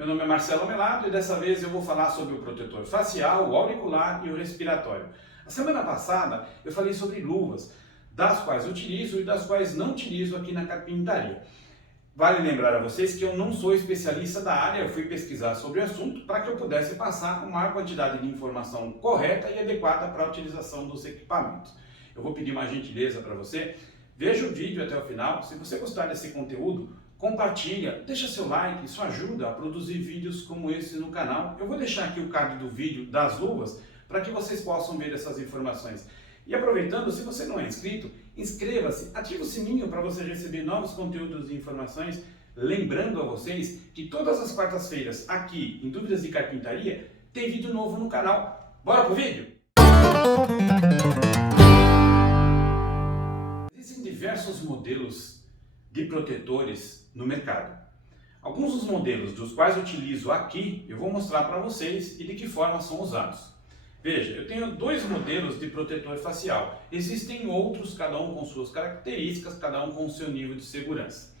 meu nome é Marcelo Melado e dessa vez eu vou falar sobre o protetor facial, o auricular e o respiratório. A semana passada eu falei sobre luvas, das quais utilizo e das quais não utilizo aqui na carpintaria. Vale lembrar a vocês que eu não sou especialista da área, eu fui pesquisar sobre o assunto para que eu pudesse passar uma maior quantidade de informação correta e adequada para a utilização dos equipamentos. Eu vou pedir uma gentileza para você, veja o vídeo até o final, se você gostar desse conteúdo, compartilha, deixa seu like, isso ajuda a produzir vídeos como esse no canal. Eu vou deixar aqui o card do vídeo das luvas para que vocês possam ver essas informações. E aproveitando, se você não é inscrito, inscreva-se, ative o sininho para você receber novos conteúdos e informações. Lembrando a vocês que todas as quartas-feiras aqui em Dúvidas de Carpintaria tem vídeo novo no canal. Bora pro vídeo? Existem diversos modelos de protetores no mercado. Alguns dos modelos dos quais eu utilizo aqui, eu vou mostrar para vocês e de que forma são usados. Veja, eu tenho dois modelos de protetor facial. Existem outros, cada um com suas características, cada um com o seu nível de segurança.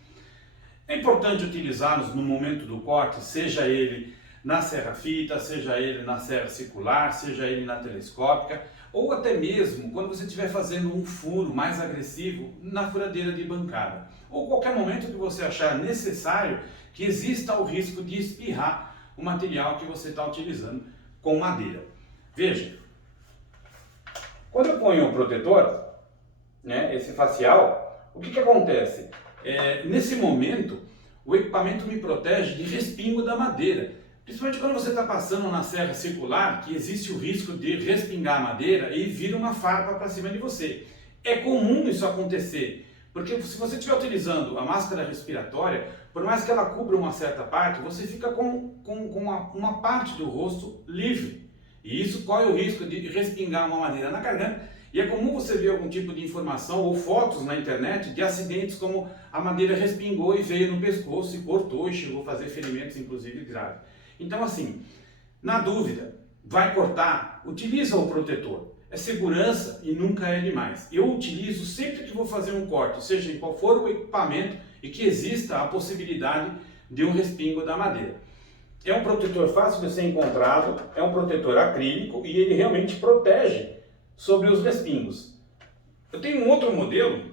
É importante utilizá-los no momento do corte, seja ele na serra fita, seja ele na serra circular, seja ele na telescópica, ou até mesmo quando você estiver fazendo um furo mais agressivo na furadeira de bancada. Ou qualquer momento que você achar necessário que exista o risco de espirrar o material que você está utilizando com madeira. Veja, quando eu ponho o protetor, esse facial, o que acontece? Nesse momento, o equipamento me protege de respingo da madeira. Principalmente quando você está passando na serra circular, que existe o risco de respingar a madeira e vir uma farpa para cima de você. É comum isso acontecer, porque se você estiver utilizando a máscara respiratória, por mais que ela cubra uma certa parte, você fica com uma parte do rosto livre. E isso corre o risco de respingar uma madeira na garganta. E é comum você ver algum tipo de informação ou fotos na internet de acidentes como a madeira respingou e veio no pescoço e cortou e chegou a fazer ferimentos, inclusive graves. Então assim, na dúvida, vai cortar, utiliza o protetor. É segurança e nunca é demais. Eu utilizo sempre que vou fazer um corte, seja em qual for o equipamento e que exista a possibilidade de um respingo da madeira. É um protetor fácil de ser encontrado, é um protetor acrílico e ele realmente protege sobre os respingos. Eu tenho um outro modelo,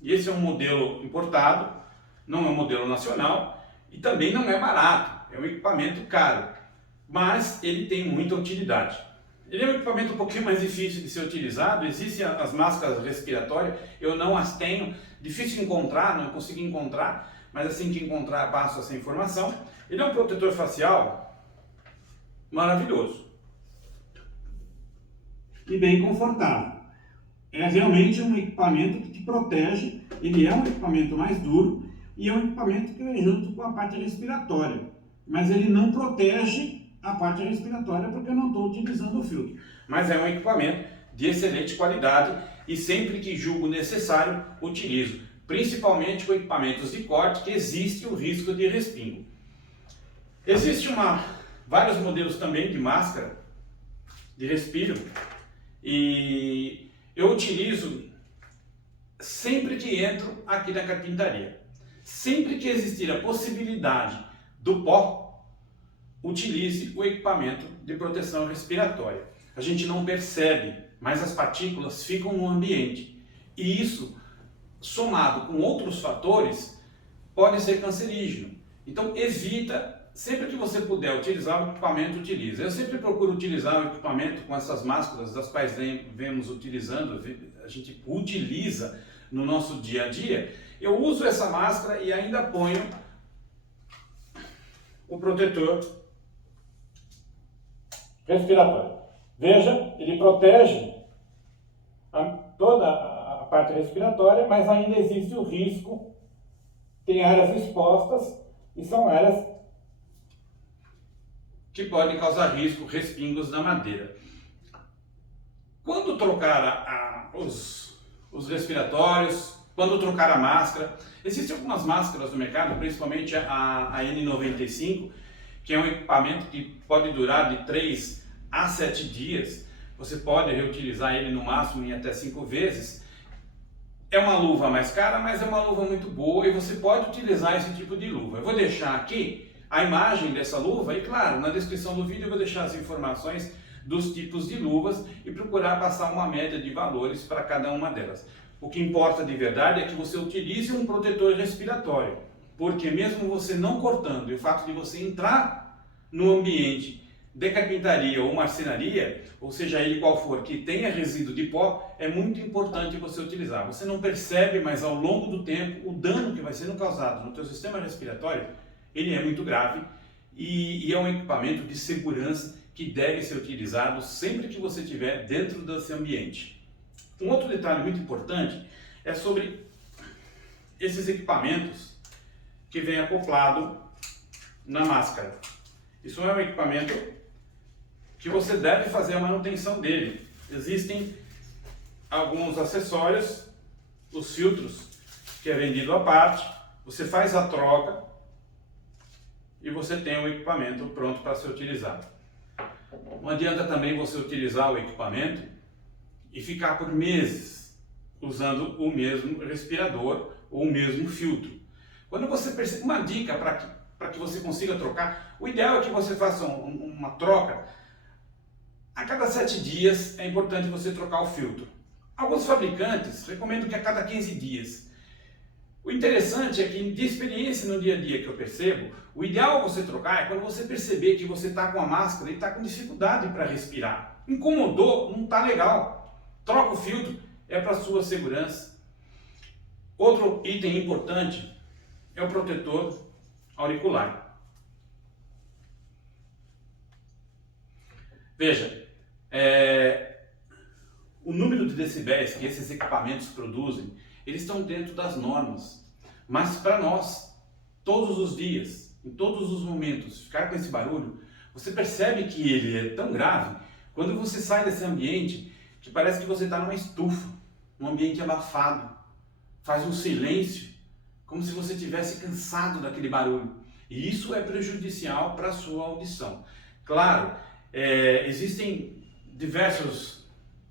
e esse é um modelo importado, não é um modelo nacional e também não é barato, é um equipamento caro, mas ele tem muita utilidade. Ele é um equipamento um pouquinho mais difícil de ser utilizado, existem as máscaras respiratórias, eu não as tenho, difícil de encontrar, não consegui encontrar, mas assim que encontrar passo essa informação. Ele é um protetor facial maravilhoso e bem confortável. É realmente um equipamento que te protege, ele é um equipamento mais duro e é um equipamento que vem junto com a parte respiratória, mas ele não protege a parte respiratória porque eu não estou utilizando o filtro. Mas é um equipamento de excelente qualidade e sempre que julgo necessário utilizo, principalmente com equipamentos de corte que existe o risco de respingo. Existem vários modelos também de máscara de respiro e eu utilizo sempre que entro aqui na carpintaria. Sempre que existir a possibilidade do pó, utilize o equipamento de proteção respiratória. A gente não percebe, mas as partículas ficam no ambiente e isso, somado com outros fatores, pode ser cancerígeno. Então evita. Sempre que você puder utilizar o equipamento, utilize. Eu sempre procuro utilizar o equipamento com essas máscaras, das quais vemos utilizando, a gente utiliza no nosso dia a dia. Eu uso essa máscara e ainda ponho o protetor respiratório. Veja, ele protege toda a parte respiratória, mas ainda existe o risco. Tem áreas expostas e são áreas que podem causar risco, respingos na madeira. Quando trocar os respiratórios, quando trocar a máscara, existem algumas máscaras no mercado, principalmente a N95, que é um equipamento que pode durar de 3 a 7 dias. Você pode reutilizar ele no máximo em até 5 vezes. É uma luva mais cara, mas é uma luva muito boa e você pode utilizar esse tipo de luva. Eu vou deixar aqui a imagem dessa luva e, claro, na descrição do vídeo eu vou deixar as informações dos tipos de luvas e procurar passar uma média de valores para cada uma delas. O que importa de verdade é que você utilize um protetor respiratório, porque mesmo você não cortando e o fato de você entrar no ambiente de carpintaria ou marcenaria, ou seja ele qual for, que tenha resíduo de pó, é muito importante você utilizar. Você não percebe, mas ao longo do tempo, o dano que vai sendo causado no teu sistema respiratório, ele é muito grave e é um equipamento de segurança que deve ser utilizado sempre que você estiver dentro desse ambiente. Um outro detalhe muito importante é sobre esses equipamentos que vem acoplado na máscara. Isso é um equipamento que você deve fazer a manutenção dele. Existem alguns acessórios, os filtros, que é vendido à parte, você faz a troca e você tem o equipamento pronto para ser utilizado. Não adianta também você utilizar o equipamento e ficar por meses usando o mesmo respirador ou o mesmo filtro. Quando você percebe, uma dica para que você consiga trocar, o ideal é que você faça uma troca. A cada 7 dias é importante você trocar o filtro. Alguns fabricantes recomendam que a cada 15 dias. O interessante é que, de experiência no dia a dia que eu percebo, o ideal é você trocar é quando você perceber que você está com a máscara e está com dificuldade para respirar. Incomodou, não está legal. Troca o filtro, é para sua segurança. Outro item importante é o protetor auricular. Veja, o número de decibéis que esses equipamentos produzem, eles estão dentro das normas. Mas para nós, todos os dias, em todos os momentos, ficar com esse barulho, você percebe que ele é tão grave quando você sai desse ambiente que parece que você está numa estufa, num ambiente abafado, faz um silêncio, como se você tivesse cansado daquele barulho. E isso é prejudicial para a sua audição. Claro, existem diversos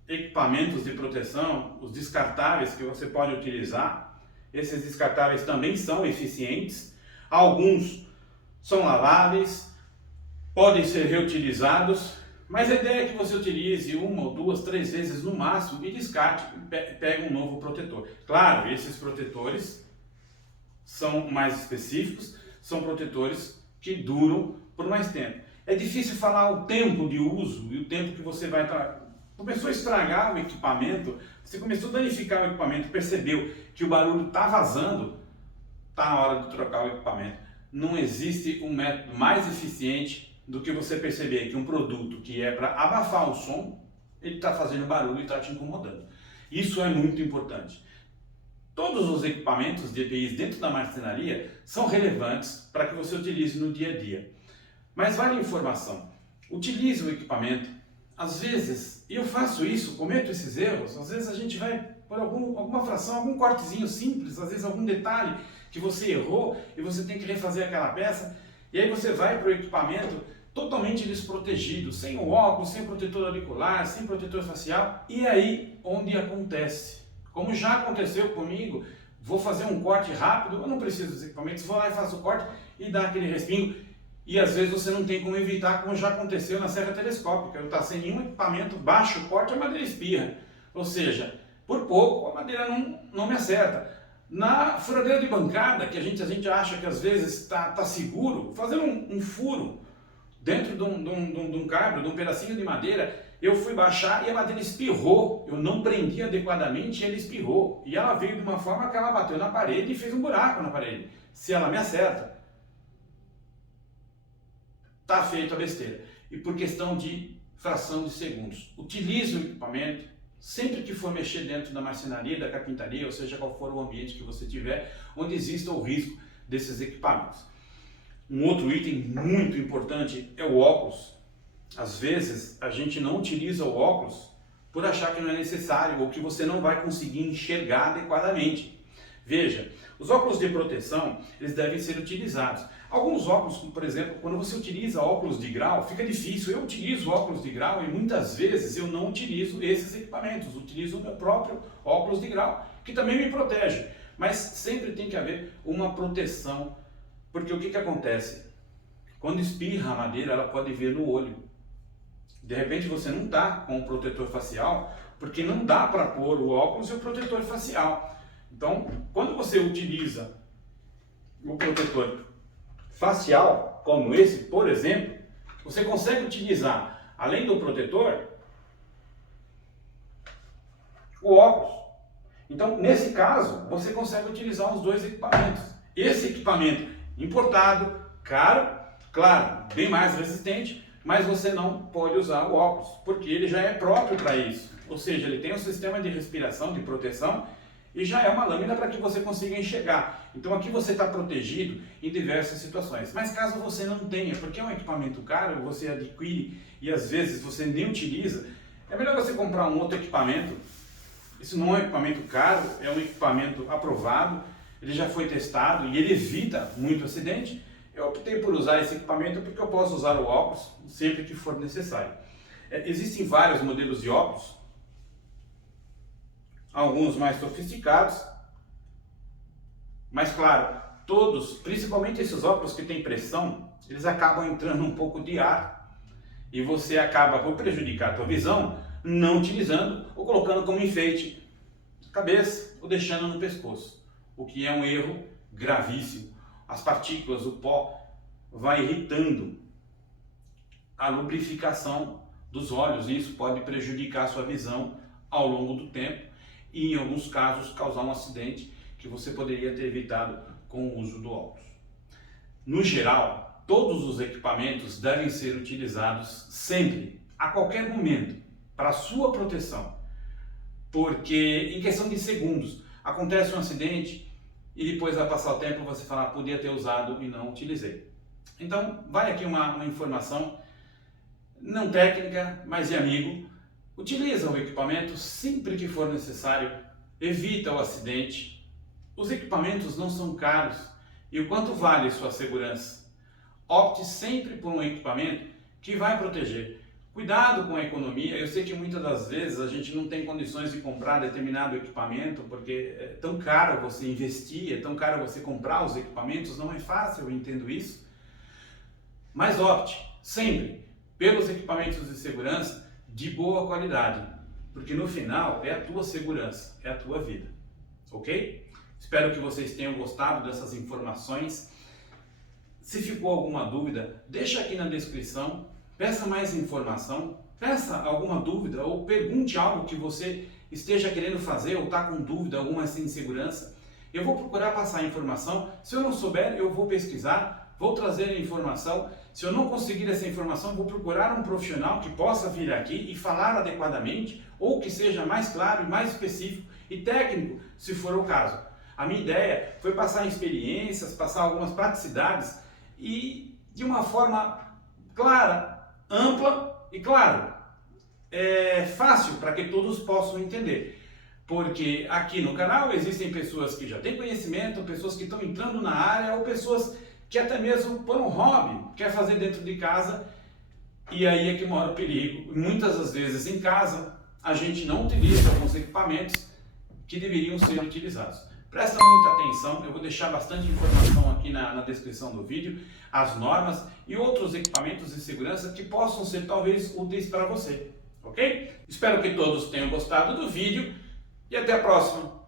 equipamentos de proteção, os descartáveis que você pode utilizar. Esses descartáveis também são eficientes. Alguns são laváveis, podem ser reutilizados, mas a ideia é que você utilize 1 ou 2, 3 vezes no máximo e descarte e pegue um novo protetor. Claro, esses protetores são mais específicos, são protetores que duram por mais tempo. É difícil falar o tempo de uso e o tempo que você vai estar. Começou a estragar o equipamento, você começou a danificar o equipamento, percebeu que o barulho está vazando, está na hora de trocar o equipamento. Não existe um método mais eficiente do que você perceber que um produto que é para abafar o som, ele está fazendo barulho e está te incomodando. Isso é muito importante. Todos os equipamentos de EPIs dentro da marcenaria são relevantes para que você utilize no dia a dia. Mas vale a informação, utilize o equipamento. Às vezes, e eu faço isso, cometo esses erros, às vezes a gente vai por alguma fração, algum cortezinho simples, às vezes algum detalhe que você errou e você tem que refazer aquela peça, e aí você vai para o equipamento totalmente desprotegido, sem o óculos, sem protetor auricular, sem protetor facial, e aí onde acontece. Como já aconteceu comigo, vou fazer um corte rápido, eu não preciso dos equipamentos, vou lá e faço o corte e dá aquele respingo. E às vezes você não tem como evitar, como já aconteceu na serra telescópica. Eu estou sem nenhum equipamento, baixo o corte, a madeira espirra. Ou seja, por pouco a madeira não me acerta. Na furadeira de bancada, que a gente acha que às vezes está seguro, fazer um furo dentro de um cabro, de um pedacinho de madeira, eu fui baixar e a madeira espirrou. Eu não prendi adequadamente e ela espirrou. E ela veio de uma forma que ela bateu na parede e fez um buraco na parede. Se ela me acerta, está feita a besteira. E por questão de fração de segundos. Utilize o equipamento sempre que for mexer dentro da marcenaria, da carpintaria, ou seja, qual for o ambiente que você tiver, onde exista o risco desses equipamentos. Um outro item muito importante é o óculos. Às vezes a gente não utiliza o óculos por achar que não é necessário ou que você não vai conseguir enxergar adequadamente. Veja, os óculos de proteção, eles devem ser utilizados. Alguns óculos, como por exemplo, quando você utiliza óculos de grau, fica difícil. Eu utilizo óculos de grau e muitas vezes eu não utilizo esses equipamentos, utilizo o meu próprio óculos de grau, que também me protege. Mas sempre tem que haver uma proteção, porque o que acontece? Quando espirra a madeira, ela pode vir no olho. De repente você não está com o protetor facial, porque não dá para pôr o óculos e o protetor facial. Então, quando você utiliza o protetor facial, como esse, por exemplo, você consegue utilizar, além do protetor, o óculos. Então, nesse caso, você consegue utilizar os dois equipamentos. Esse equipamento importado, caro, claro, bem mais resistente, mas você não pode usar o óculos, porque ele já é próprio para isso. Ou seja, ele tem um sistema de respiração, de proteção, e já é uma lâmina para que você consiga enxergar. Então aqui você está protegido em diversas situações. Mas caso você não tenha, porque é um equipamento caro, você adquire e às vezes você nem utiliza, é melhor você comprar um outro equipamento. Isso não é um equipamento caro, é um equipamento aprovado, ele já foi testado e ele evita muito acidente. Eu optei por usar esse equipamento porque eu posso usar o óculos sempre que for necessário. Existem vários modelos de óculos, alguns mais sofisticados, mas claro, todos, principalmente esses óculos que têm pressão, eles acabam entrando um pouco de ar e você acaba por prejudicar a tua visão não utilizando ou colocando como enfeite na cabeça ou deixando no pescoço, o que é um erro gravíssimo. As partículas, o pó, vai irritando a lubrificação dos olhos e isso pode prejudicar a sua visão ao longo do tempo e em alguns casos causar um acidente que você poderia ter evitado com o uso do óculos. No geral, todos os equipamentos devem ser utilizados sempre, a qualquer momento, para a sua proteção, porque em questão de segundos acontece um acidente e depois vai passar o tempo e você fala, podia ter usado e não utilizei. Então, vai aqui uma informação, não técnica, mas de amigo. Utiliza o equipamento sempre que for necessário, evita o acidente. Os equipamentos não são caros e o quanto vale sua segurança? Opte sempre por um equipamento que vai proteger. Cuidado com a economia, eu sei que muitas das vezes a gente não tem condições de comprar determinado equipamento porque é tão caro você investir, é tão caro você comprar os equipamentos, não é fácil, eu entendo isso. Mas opte sempre pelos equipamentos de segurança de boa qualidade, porque no final é a tua segurança, é a tua vida, ok? Espero que vocês tenham gostado dessas informações. Se ficou alguma dúvida, deixa aqui na descrição. Peça mais informação, peça alguma dúvida ou pergunte algo que você esteja querendo fazer ou está com dúvida, alguma insegurança. Eu vou procurar passar a informação. Se eu não souber, eu vou pesquisar, vou trazer a informação. Se eu não conseguir essa informação, vou procurar um profissional que possa vir aqui e falar adequadamente ou que seja mais claro e mais específico e técnico, se for o caso. A minha ideia foi passar experiências, passar algumas praticidades e de uma forma clara, ampla e, claro, fácil para que todos possam entender. Porque aqui no canal existem pessoas que já têm conhecimento, pessoas que estão entrando na área ou pessoas que até mesmo por um hobby, quer fazer dentro de casa e aí é que mora o perigo. Muitas das vezes em casa a gente não utiliza alguns equipamentos que deveriam ser utilizados. Presta muita atenção, eu vou deixar bastante informação aqui na descrição do vídeo, as normas e outros equipamentos de segurança que possam ser talvez úteis para você, ok? Espero que todos tenham gostado do vídeo e até a próxima!